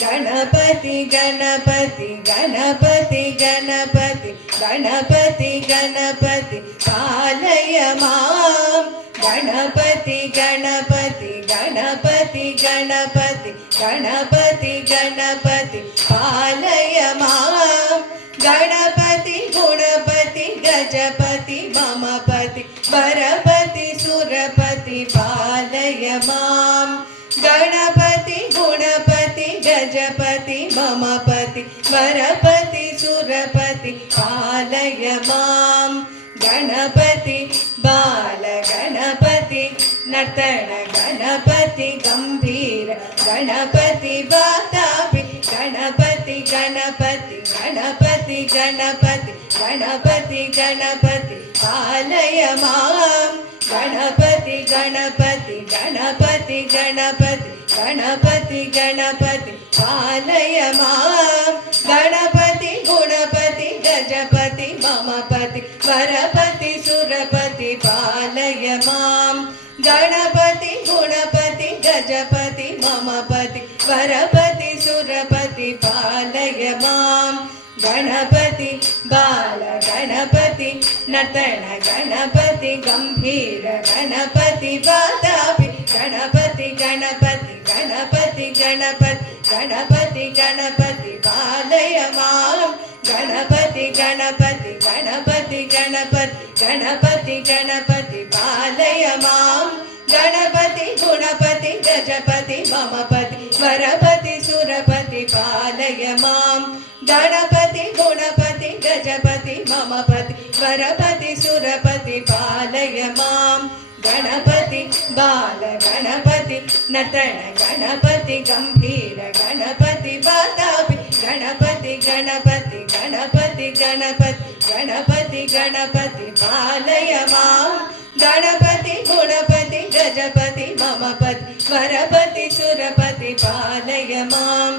गणपति गणपति गणपति गणपति गणपति गणपति पालय मां गणपति गणपति गणपति गणपति गणपति गणपति पालय मां गणपति गुणपति गजपति ममपति वरपति सुरपति पालय मां गणपति गुणपति गजपति ममपति वरपति सुरपति पालय मां गणपति बाल गणपति नर्तन गणपति गंभीर गणपति वातापि गणपति गणपति गणपति गणपति गणपति गणपति पालय मां गणपति गणपति गणपति गणपति गणपति गणपति पालय मां गणपति गुणपति गजपति ममपति वरपति सुरपति पालय मां गणपति गुणपति गजपति ममपति वरपति सुरपति पालय मां गणपति बाल गणपति नर्तन गणपति गंभीर गणपति वातापि गणपति गणपति गणपति गणपति गणपति गणपति पालय मां गणपति गणपति गणपति गणपति गणपति गणपति पालय मां गणपति गुणपति गजपति ममपति वरपति सुरपति पालय मां गणपति गुणपति गजपति ममपति वरपति सुरपति पालय मां गणपति बाल गणपति नर्तन गणपति गंभीर गणपति वातापि गणपति गणपति गणपति गणपति गणपति गणपति पालय मां गणपति गुणपति गजपति ममपति वरपति सुरपति पालय मां।